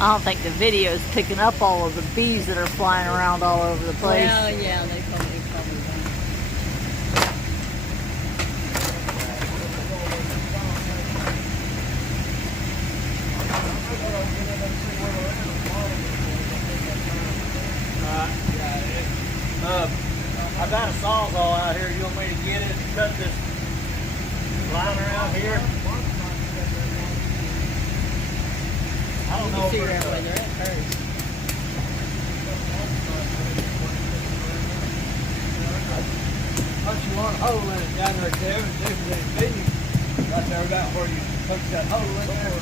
I don't think the video is picking up all of the bees that are flying around all over the place. Well, yeah, they probably don't. I got a sawzall out here. You want me to get it and cut this line around here? I don't know. Figure out where they're at first. Once you want a hole in it down there, Kevin, definitely right there about where you put that hole in there.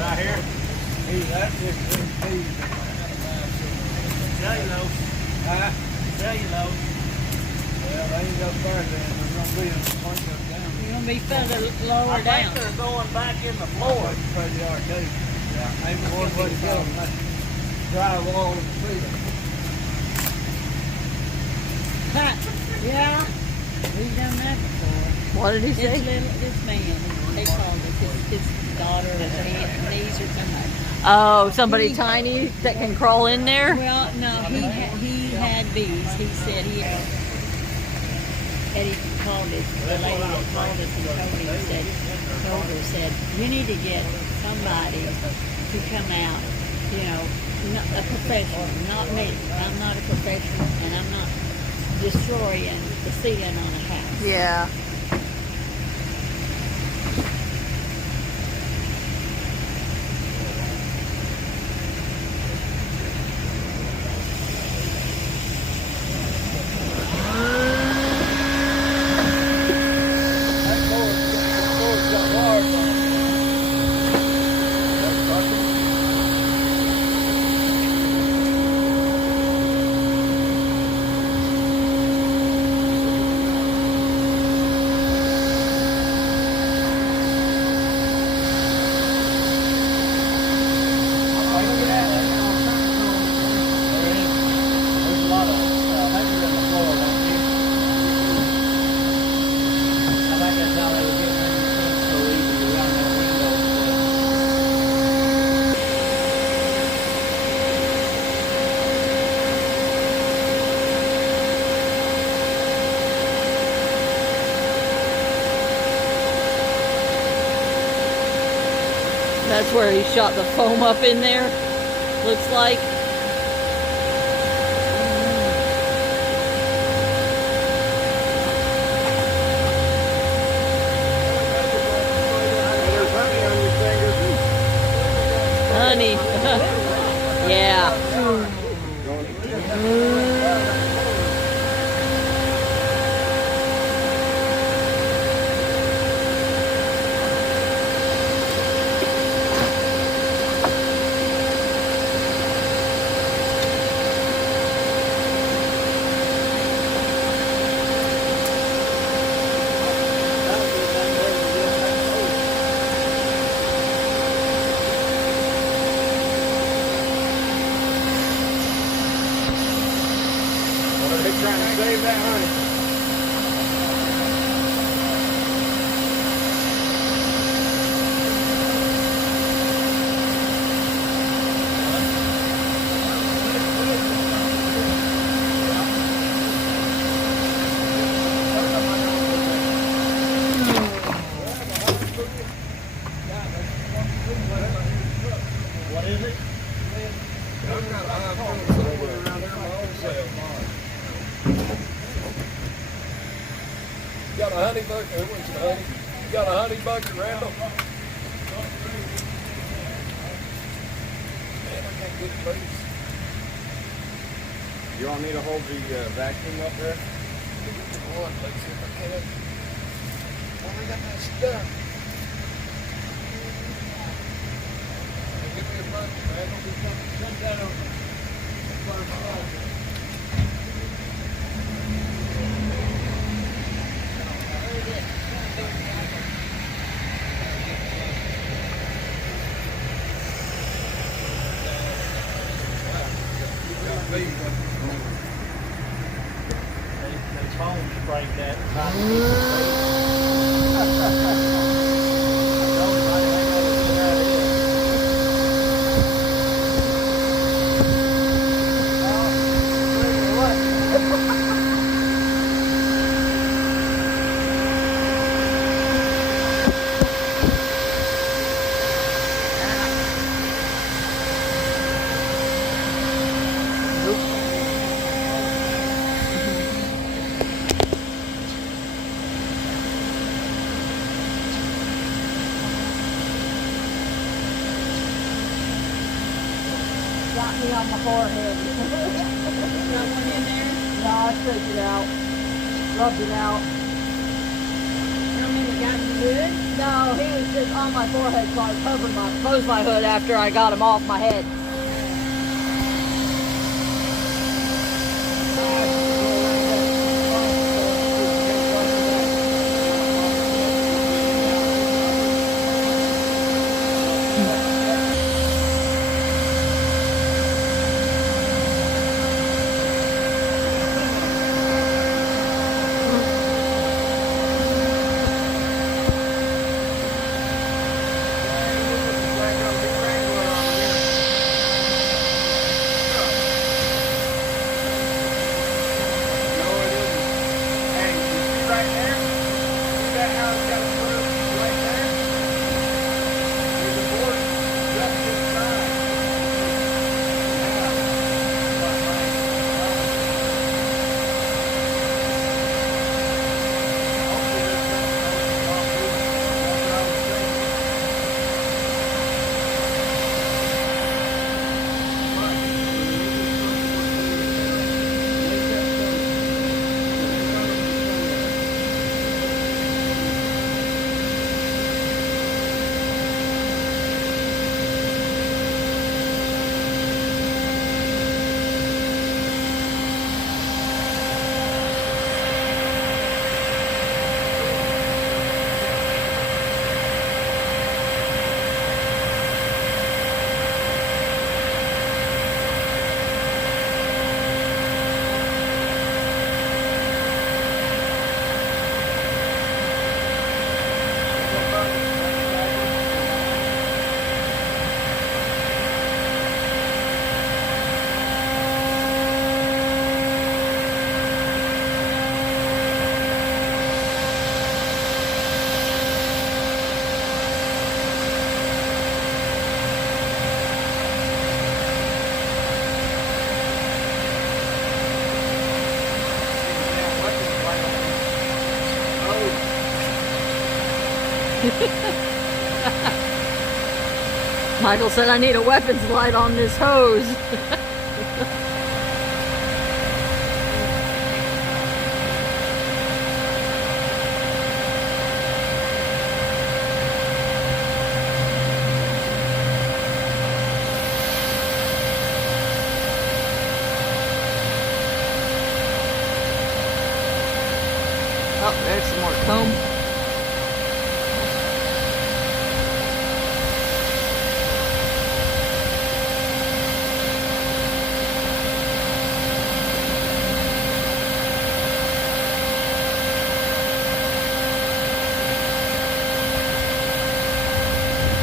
Right here. That's just cellulose. Huh? Cellulose. Well, they ain't go further, and there's gonna be a bunch of them down. You're gonna be further lower I down. think they're going back in the floor. Pretty hard too. Yeah. Ain't one way to go. Drywall and ceiling. Cut. Yeah. We've done that before. What did he say? This man, they called it his daughter or niece or something. Oh, somebody tiny that can crawl in there? Well, no, he had bees. He said he called it, the lady that called us and told her, said, you need to get somebody to come out, you know, a professional, not me. I'm not a professional, and I'm not destroying the ceiling on a house. Yeah. That's where he shot the foam up in there, looks like. Honey. Yeah. Trying to save that honey. What is it? Got a honey bucket. Who wants some honey? You got a honey bucket, Randall? Man, I can't get loose. You want me to hold the vacuum up there? Give me one. Let's see if I can. Well, we got that stuff. Give me a bucket, Randall. Send that over. They phone sprayed that. got me on my forehead. Got one in there? No, I took it out. Rubbed it out. I mean, it got you good? No, he was just on my forehead, so I closed my hood after I got him off my head. Michael said I need a weapons light on this hose. Oh, there's some more comb.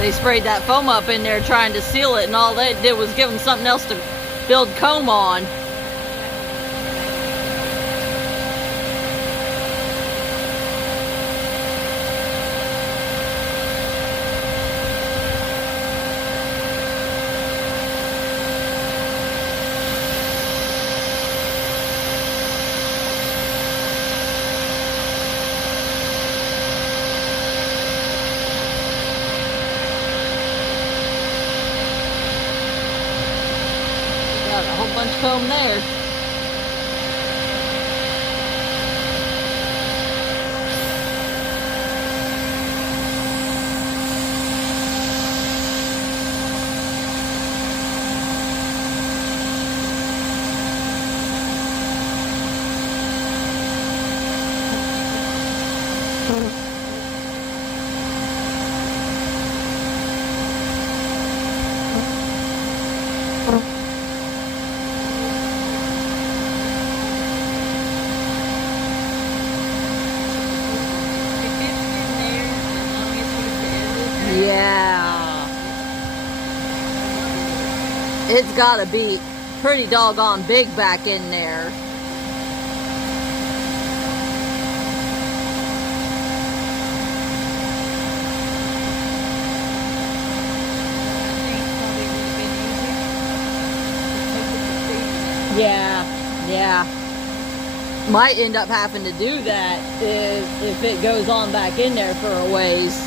They sprayed that foam up in there trying to seal it, and all that did was give them something else to build comb on. Got a whole bunch of comb there. Yeah. It's gotta be pretty doggone big back in there. Yeah. Might end up having to do that if it goes on back in there for a ways.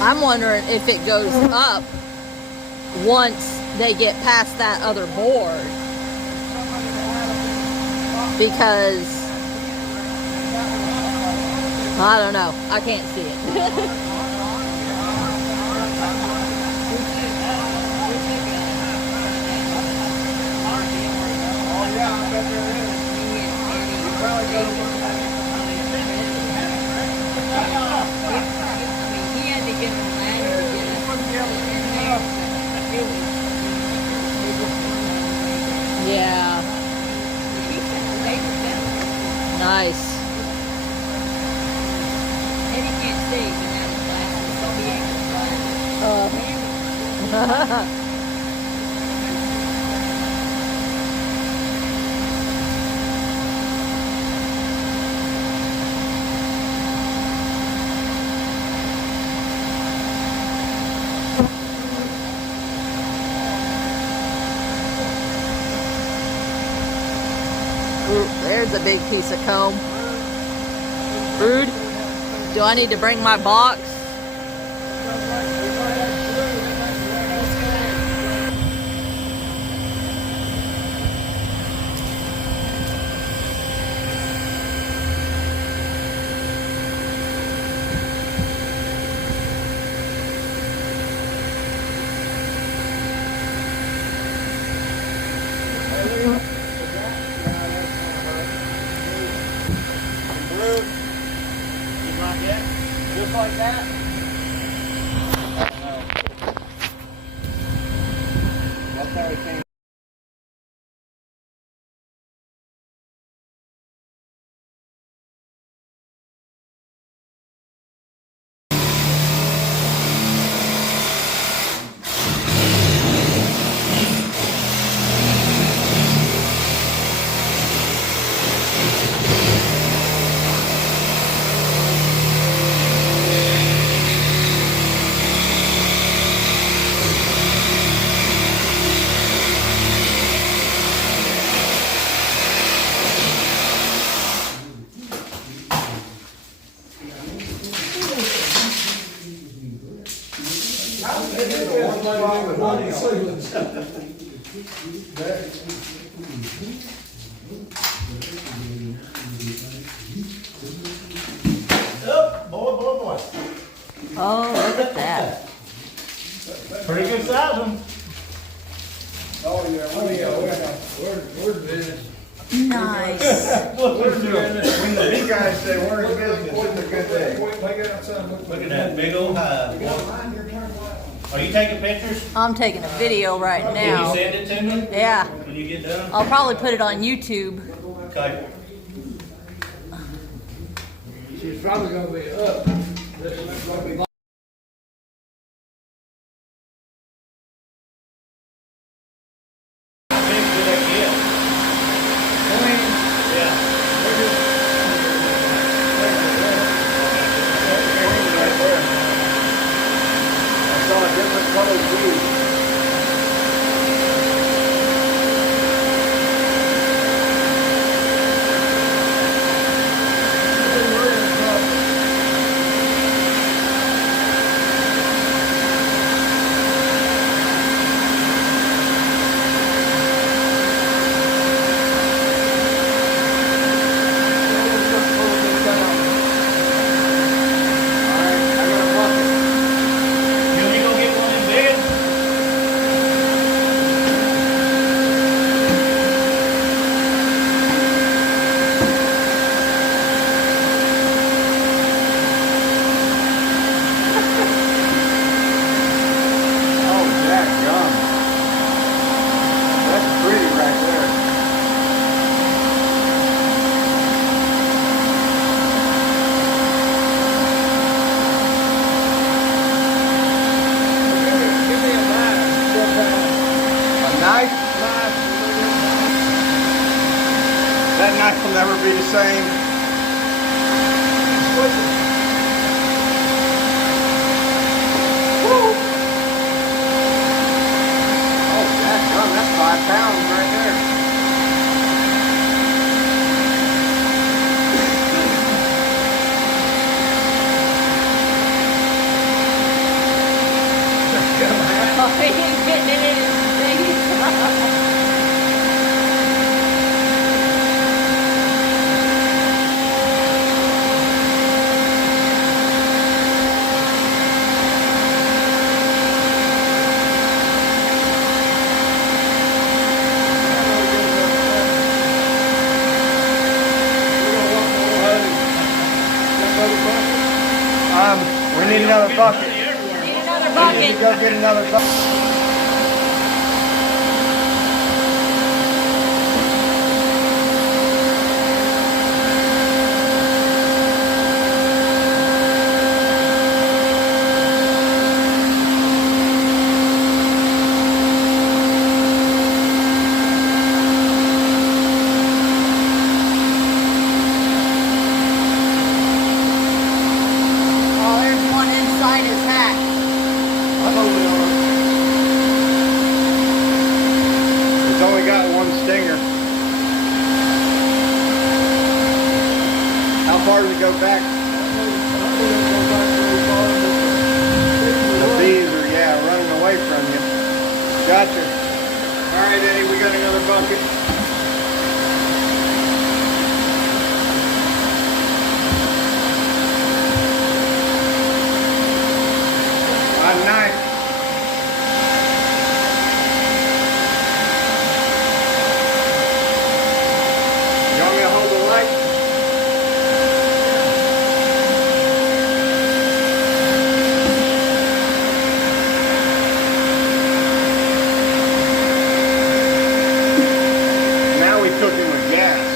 I'm wondering if it goes up once they get past that other board. Because I don't know. I can't see it. Yeah. Nice. And he can't see without his glasses, so he ain't gonna find it. Ooh, there's a big piece of comb. Rude. Do I need to bring my box? Just like that? That's how it came. Oh, look at that. Pretty good size one. Oh, yeah, we're business. Nice. When the big guys say we're in business, it's a good thing. Take it outside, look. Look at that big old hive. Are you taking pictures? I'm taking a video right Can you now. send it to me? Yeah. When you get done? I'll probably put it on YouTube. Okay. She's probably gonna be up. This is gonna be. How big did that get? Yeah. I saw a different colored view. You want me to go get one in bed? Oh, that gum. That's pretty right there. Give me a knife. A knife? That knife will never be the same. Woo! Oh, that gum, that's 5 pounds right there. He's getting it in his face. We need another bucket. Need another We bucket. need to go get another bucket. Oh, there's one inside his hat. I'm holding on. It's only got one stinger. How far does it go back? The bees are, yeah, running away from you. Gotcha. All right, Eddie, we got another bucket. Nice. You want me to hold the light? Now we cook him with gas.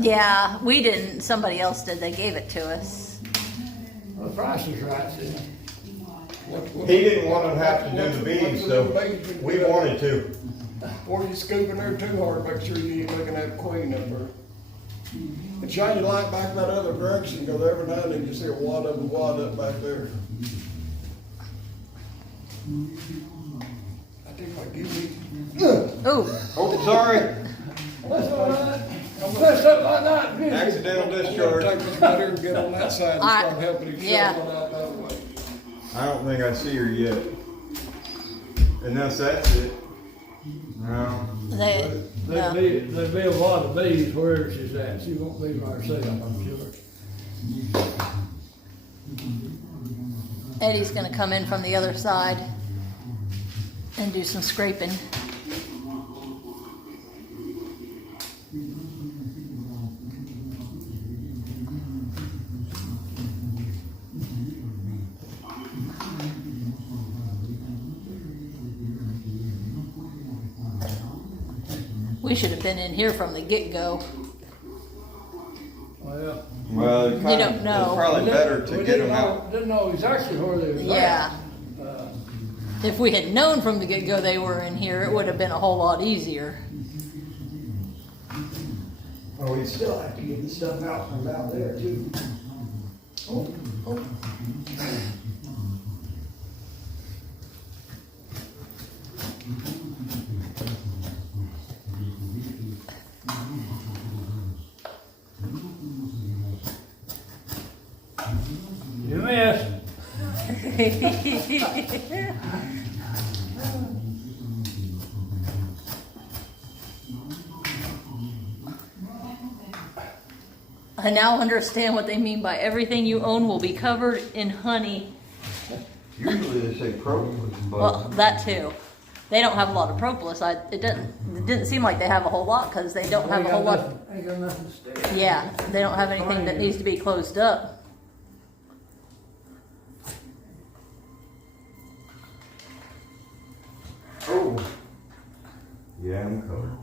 Yeah, we didn't. Somebody else did. They gave it to us. Well, the price is right, see. He didn't want to have to do the bees, so we wanted to. Before you scooping there too hard, make sure you ain't looking at queen up there. And shine your light back that other direction, because every now and then you see a wad up and wad up back there. I think I give me. Ooh, Oh, sorry. That's all right. I'm messed up like that. Accidental discharge. Take this guy here and get on that side and Alright, start helping him yeah. shovel out that way. I don't think I see her yet. And that's it. No. no. There'd be a lot of bees wherever she's at. She won't be by herself, I'm sure. Eddie's gonna come in from the other side and do some scraping. We should have been in here from the get-go. Well, Well, it You don't know. It's probably better to get them out. Didn't know exactly where they was Yeah. at. If we had known from the get-go they were in here, it would have been a whole lot easier. Oh, we still have to get the stuff out from out there too. You missed. I now understand what they mean by everything you own will be covered in honey. Usually they say propolis, but Well, that too. They don't have a lot of propolis. It didn't seem like they have a whole lot because they don't have a whole lot. Ain't got nothing to stick. Yeah, they don't have anything that needs to be closed up. oh, yeah, I'm covered.